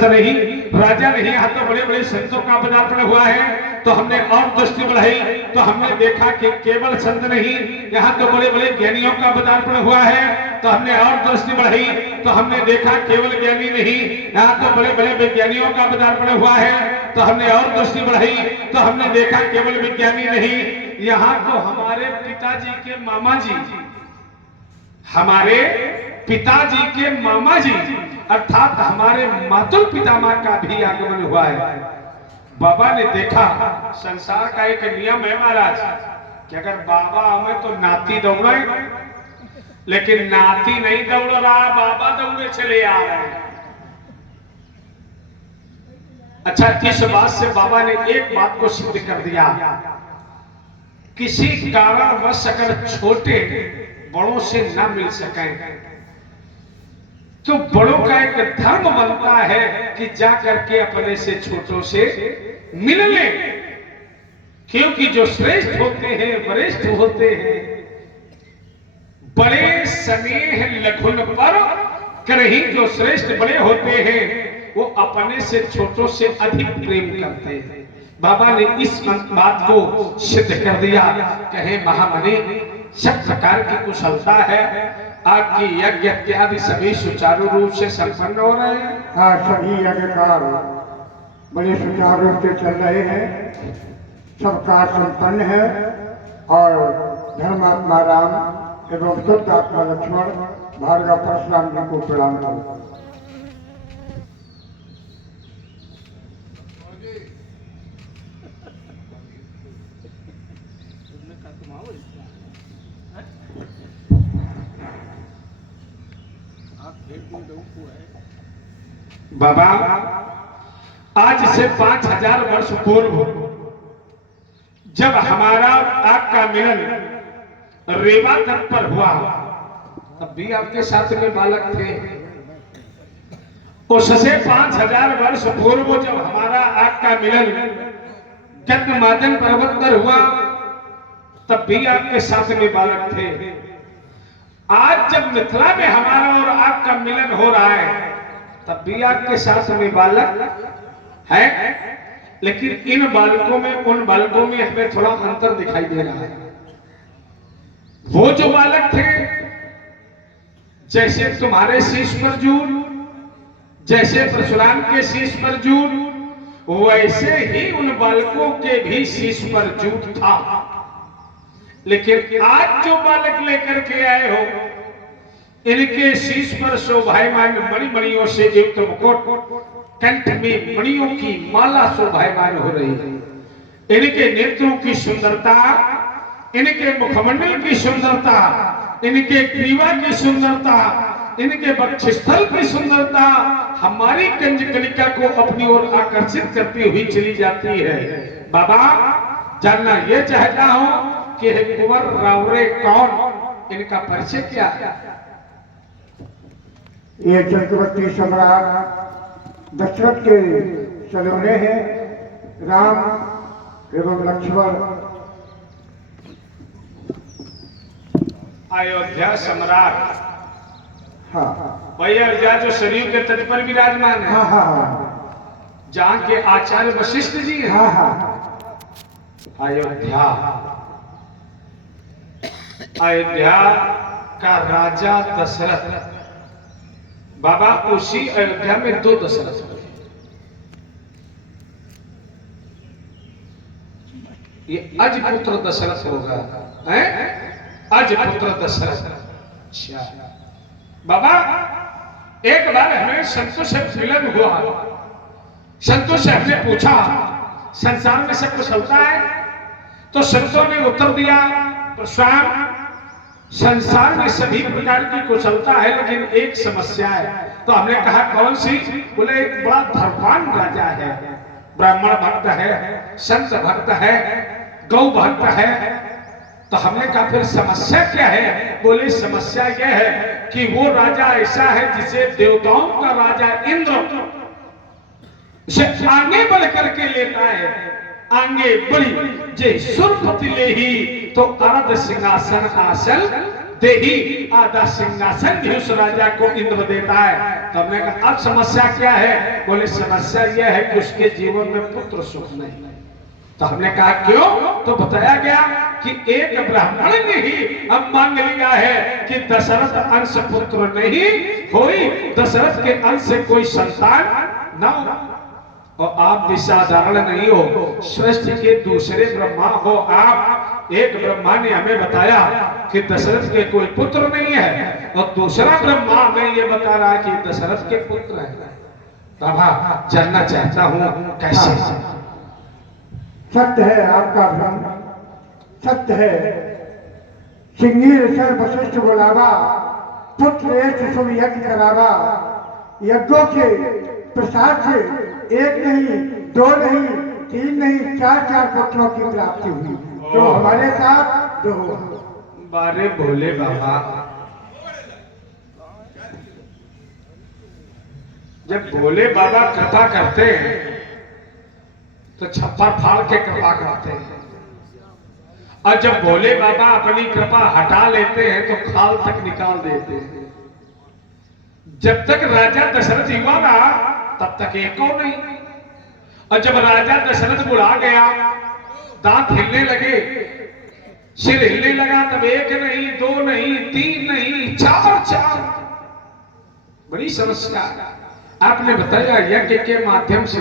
दशरथ नहीं, राजा नहीं, यहाँ तो बड़े बड़े संतों का पदार्पण हुआ है। तो हमने और दृष्टि बढ़ाई तो हमने देखा कि केवल संत नहीं, यहाँ तो बड़े बड़े ज्ञानियों का पदार्पण हुआ है। तो हमने और दृष्टि बढ़ाई तो हमने देखा केवल ज्ञानी नहीं, यहाँ तो बड़े बड़े विज्ञानियों का पदार्पण हुआ है। तो हमने और दृष्टि बढ़ाई तो हमने देखा केवल विज्ञानी नहीं, यहाँ तो हमारे पिताजी के मामा जी, हमारे पिताजी के मामा जी अर्थात हमारे मातुल पितामह का भी आगमन हुआ है। बाबा ने देखा, संसार का एक नियम है महाराज कि अगर बाबा हमें तो नाती दौड़े, लेकिन नाती नहीं दौड़ रहा, बाबा दौड़े चले आ रहे हैं। अच्छा, इस बात से बाबा ने एक बात को सिद्ध कर दिया, किसी कारणवश अगर छोटे बड़ों से ना मिल सके तो बड़ों का एक धर्म बनता है कि जा करके अपने से छोटों से मिल ले, क्योंकि जो श्रेष्ठ होते हैं, वरिष्ठ होते हैं, बड़े स्नेह लघुन पर करही, जो श्रेष्ठ बड़े होते हैं वो अपने से छोटों से अधिक प्रेम करते हैं। बाबा ने इस बात को सिद्ध कर दिया। कहे महामनि, सब प्रकार की कुशलता है, आपकी यज्ञ इत्यादि सभी सुचारू रूप से संपन्न हो रहे हैं। हाँ, सभी यज्ञ कार्य बड़े सुचारू रूप से चल रहे हैं, सब कार्य संपन्न है। और धर्मात्मा राम एवं शुद्ध आत्मा लक्ष्मण भार्गव परशुराम जी को प्रणाम करो। बाबा, आज से 5000 वर्ष पूर्व जब हमारा आपका मिलन रेवा तट पर हुआ, तब भी आपके साथ में बालक थे। उससे 5000 वर्ष पूर्व जब हमारा आपका मिलन गंधमादन पर्वत पर हुआ, तब भी आपके साथ में बालक थे। आज जब मिथिला में हमारा और आपका मिलन हो रहा है, तब भी आपके साथ में बालक है, लेकिन इन बालकों में उन बालकों में हमें थोड़ा अंतर दिखाई दे रहा है। वो जो बालक थे, जैसे तुम्हारे शीश पर जून, जैसे परशुराम के शीश पर जून, वैसे ही उन बालकों के भी शीश पर जूट था। लेकिन आज जो बालक लेकर के आए हो, इनके शीश पर शोभायमान मणिमणियों से युक्त मुकुट, कंठ में मणियों की माला शोभायमान हो रही है। इनके नेत्रों की सुंदरता, इनके मुखमंडल की सुंदरता, इनके ग्रीवा की सुंदरता, इनके वक्षस्थल की सुंदरता हमारी कंजकलिका को अपनी ओर आकर्षित करती हुई चली जाती है। बाबा, जानना यह चाहता हूं कि कुंवर रावरे कौन, इनका परिचय क्या है? ये चक्रवर्ती सम्राट दशरथ के सलोने हैं, राम एवं लक्ष्मण। अयोध्या सम्राट, हाँ, वही अयोध्या जो सरयू के तट पर विराजमान है। हाँ, हाँ, हाँ, जहाँ के आचार्य वशिष्ठ जी हैं। हाँ, हाँ, अयोध्या, अयोध्या का राजा दशरथ। बाबा, उसी अयोध्या में 2 दशरथ थे। ये अजपुत्र दशरथ होगा, अजपुत्र दशरथ। अच्छा बाबा, एक बार हमें संतों से मिलन हुआ। संतों से हमने पूछा, संसार में सब कुशलता है? तो संतों ने उत्तर दिया, परशुराम, संसार में सभी प्रकार की कुशलता है, लेकिन एक समस्या है। तो हमने कहा कौन सी? बोले एक बड़ा धर्मवान राजा है, ब्राह्मण भक्त है, संत भक्त है, गौ भक्त है। तो हमने कहा फिर समस्या क्या है? बोले समस्या यह है कि वो राजा ऐसा है जिसे देवताओं का राजा इंद्र से आगे बढ़ करके लेता है, आगे बढ़ी जे सुरपति ले ही तो अर्ध सिंहासन आसन दे ही आधा सिंहासन भी उस राजा को इंद्र देता है। तो हमने कहा अब समस्या क्या है? बोले समस्या यह है कि उसके जीवन में पुत्र सुख नहीं। तो हमने कहा क्यों? तो बताया गया कि एक ब्राह्मण ने ही अब मांग लिया है कि दशरथ अंश पुत्र नहीं होई, दशरथ के अंश से कोई संतान ना हो। और आप भी साधारण नहीं हो, सृष्टि के दूसरे ब्रह्मा हो आप। एक ब्रह्मा ने हमें बताया कि दशरथ के कोई पुत्र नहीं है, और दूसरा ब्रह्मा हमें ये बता रहा है कि दशरथ के पुत्र है। बाबा जानना चाहता हूँ कैसे? सत्य है आपका भ्रम, सत्य है। सिंगी ऋषि वशिष्ठ बुलावा, पुत्र एक शुभ यज्ञ करावा। यज्ञों के प्रसाद से एक नहीं, दो नहीं, तीन नहीं, चार पुत्रों की प्राप्ति हुई। तो हमारे साथ दो। बारे भोले बाबा, जब भोले बाबा कृपा करते हैं तो छप्पर फाड़ के कृपा करते हैं, और जब भोले बाबा अपनी कृपा हटा लेते हैं तो खाल तक निकाल देते हैं। जब तक राजा दशरथ युवा रहा तब तक एको नहीं, और जब राजा दशरथ बुढ़ा गया, दांत हिलने लगे, सिर हिलने लगा, तब एक नहीं, दो नहीं, तीन नहीं, चार। बड़ी समस्या। आपने बताया यज्ञ के माध्यम से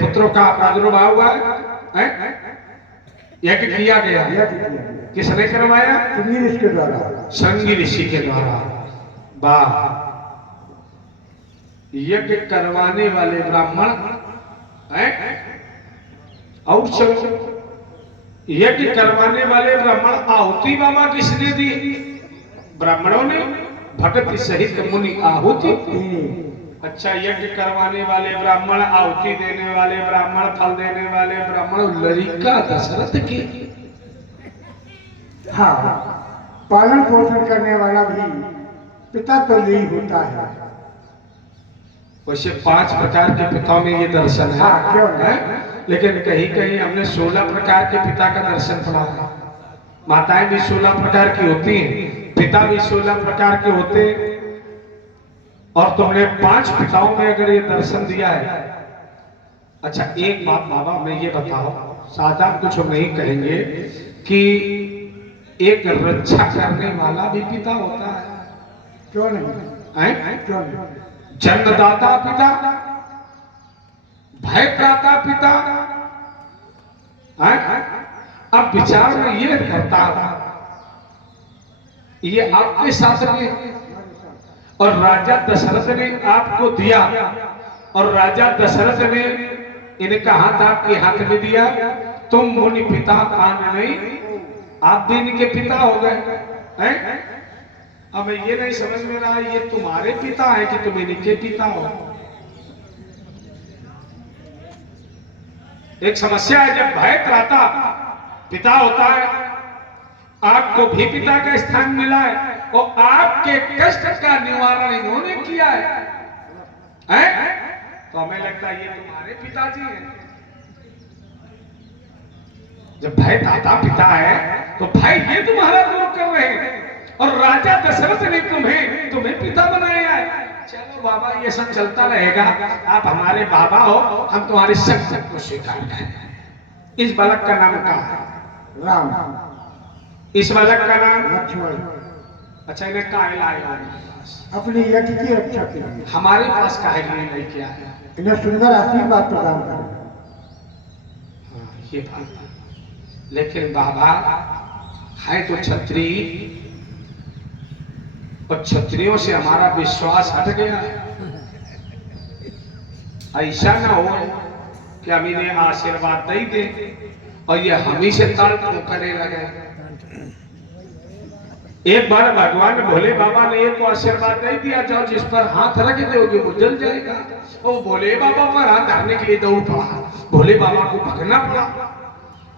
पुत्रों का प्रादुर्भाव हुआ है, यज्ञ किया गया। किसने करवाया? संगी ऋषि के द्वारा। संगी ऋषि के द्वारा। वाह! यज्ञ करवाने वाले ब्राह्मण हैं। और चलो, यज्ञ करवाने वाले ब्राह्मण आहुति बाबा किसने दी? ब्राह्मणों ने। भगत सहित मुनि आहुति। अच्छा, यज्ञ करवाने वाले ब्राह्मण, आहुति देने वाले ब्राह्मण, फल देने वाले ब्राह्मण, लड़का दशरथ की। हाँ, पालन पोषण करने वाला भी पिता तो यही होता है। वैसे 5 प्रकार के पिताओं में ये दर्शन है। हाँ, क्यों है? लेकिन कहीं कहीं हमने 16 प्रकार के पिता का दर्शन पढ़ा है। माताएं भी 16 प्रकार की होती हैं, पिता भी 16 प्रकार के होते हैं। और तुमने 5 पिताओं में अगर ये दर्शन दिया है। अच्छा, एक बात बाबा हमें ये बताओ, सादा कुछ हम नहीं कहेंगे, कि एक रक्षा करने वाला भी पिता होता है। क्यों नहीं? क्यों नहीं? जन्मदाता पिता, भयदाता पिता। अब विचार में ये करता, ये आपके साथ में, और राजा दशरथ ने आपको दिया, और राजा दशरथ ने इनका हाथ आपके हाथ में दिया। तुम मुनि पिता कान नहीं, आप भी इनके पिता हो गए हैं। अब ये नहीं समझ में रहा ये तुम्हारे पिता है कि तुम इनके पिता हो। एक समस्या है, जब भय त्राता पिता होता है, आपको भी पिता का स्थान मिला है, और आपके कष्ट का निवारण इन्होंने किया है? तो हमें लगता है ये तुम्हारे पिताजी हैं। जब भय दाता पिता है तो भाई ये तुम्हारा रोग कर रहे हैं, और राजा दशरथ ने तुम्हें पिता बनाया है। चलो बाबा, ये सब चलता रहेगा, आप हमारे बाबा हो, हम तुम्हारे सब को स्वीकार करें। इस बालक का नाम क्या है? राम। इस बालक का नाम लक्ष्मण। अच्छा, इन्हें काहे लाया अपनी यज्ञ की रक्षा के लिए। हमारे पास काहे लिए नहीं किया है? इन्हें सुंदर आशीर्वाद प्रदान करें। ये बात, लेकिन बाबा है तो क्षत्रिय, और क्षत्रियों से हमारा विश्वास हट गया है। ऐसा ना हो कि हम इन्हें आशीर्वाद नहीं दे और ये हम ही से ताल ठोकने लगे। एक बार भगवान भोले बाबा ने एक आशीर्वाद नहीं दिया, जाओ जिस पर हाथ रख दोगे वो जल जाएगा। और भोले बाबा पर हाथ धरने के लिए दौड़ पड़ा, भोले बाबा को भगना पड़ा।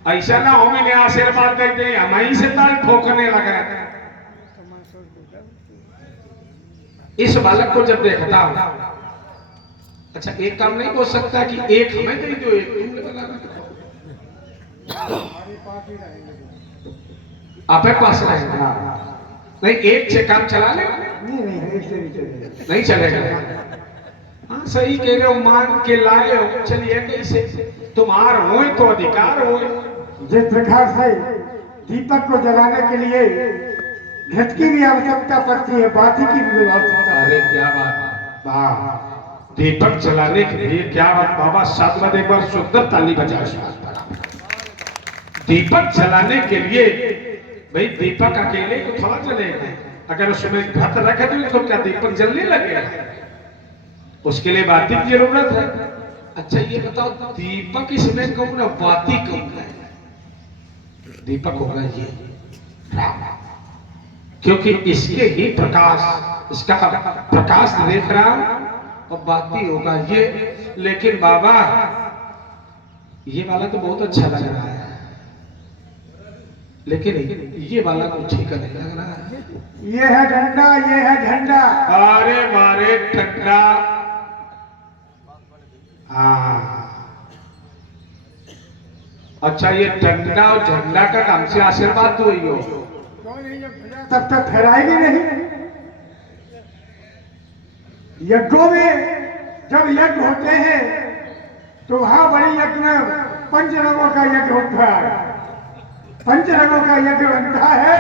ऐसा ना हो मैंने आशीर्वाद दे दे, हम ही से ताल ठोकने लगे। इस बालक को जब देखता हूं, अच्छा एक काम नहीं हो सकता कि एक हमें दे दो, एक तुमने बना रखो, आपके पास रहेगा। नहीं एक से काम चला ले, नहीं ऐसे नहीं चलेगा। नहीं चलेगा। हाँ सही कह रहे हो, मान के लाए हो, चलिए कैसे तुम्हार हो तो अधिकार हो। जिस प्रकार से दीपक को जलाने के लिए घट की भी आवश्यकता पड़ती है, बाती की भी आवश्यकता। अरे क्या बात, वाह, दीपक जलाने के लिए क्या बात बाबा, साथ में एक बार सुंदर ताली बजा। दीपक जलाने के लिए भाई दीपक अकेले तो थोड़ा जलेगा, अगर उसमें घट रखे तो क्या दीपक जलने लगेगा? उसके लिए बाती की जरूरत है। अच्छा ये बताओ, दीपक इसमें कौन है, बाती कौन है? दीपक होगा ये राम, क्योंकि इसके ही प्रकाश, इसका प्रकाश देख रहा हूं, और बाती होगा ये। लेकिन बाबा ये वाला तो बहुत अच्छा लग रहा है, लेकिन ये वाला कुछ ठीक नहीं लग रहा है। ये है झंडा, ये है झंडा। अरे मारे ठंडा, हाँ अच्छा, ये ठंडा और झंडा का काम से आशीर्वाद तो ही हो। तब तक फहराएगी नहीं। यज्ञों में जब यज्ञ होते हैं तो वहां बड़ी यज्ञ में पंच रंगों का यज्ञ होता है, पंच रंगों का यज्ञ बनता है।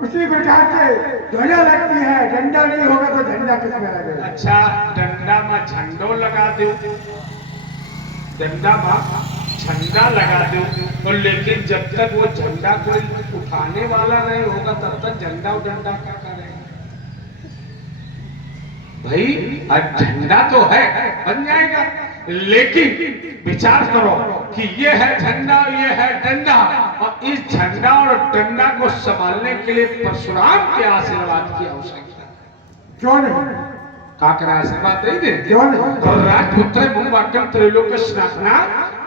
उसी प्रकार से ध्वजा लगती है, झंडा नहीं होगा तो झंडा किसमें लगेगा? अच्छा डंडा में झंडो लगा दो, डंडा में झंडा लगा दो, और लेकिन जब तक वो झंडा कोई उठाने वाला नहीं होगा तब तक झंडा और डंडा क्या करेगा भाई? झंडा तो है, बन जाएगा, लेकिन विचार करो कि ये है झंडा और ये है डंडा, और इस झंडा और डंडा को संभालने के लिए परशुराम के आशीर्वाद की आवश्यकता है। क्यों नहीं? काकरा आशीर्वाद नहीं दे? क्यों नहीं? और राजपुत्र मुंबाक्यम त्रैलोक्य स्नातना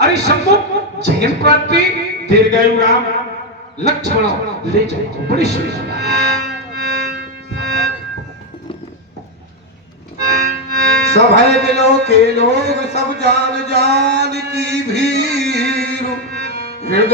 अरे सम्मुख जयन प्राप्ति दीर्घायु राम लक्ष्मण ले जाओ, बड़ी सुंदर। सब है दिलों के लोग, सब जान जान की भी